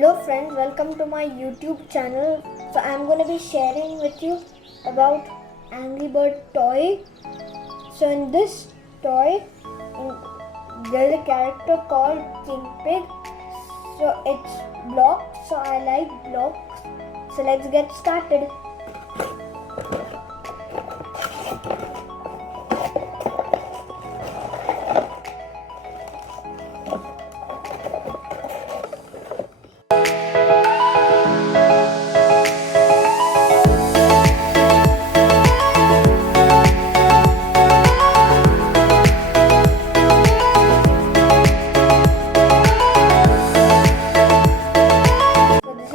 Hello friends, welcome to my YouTube channel. So I'm going to be sharing with you about Angry Bird toy. So in this toy, there's a character called King Pig. So it's blocks, so I like blocks. So let's get started.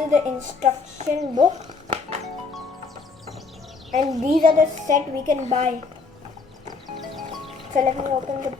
The instruction book, and these are the set we can buy. So let me open the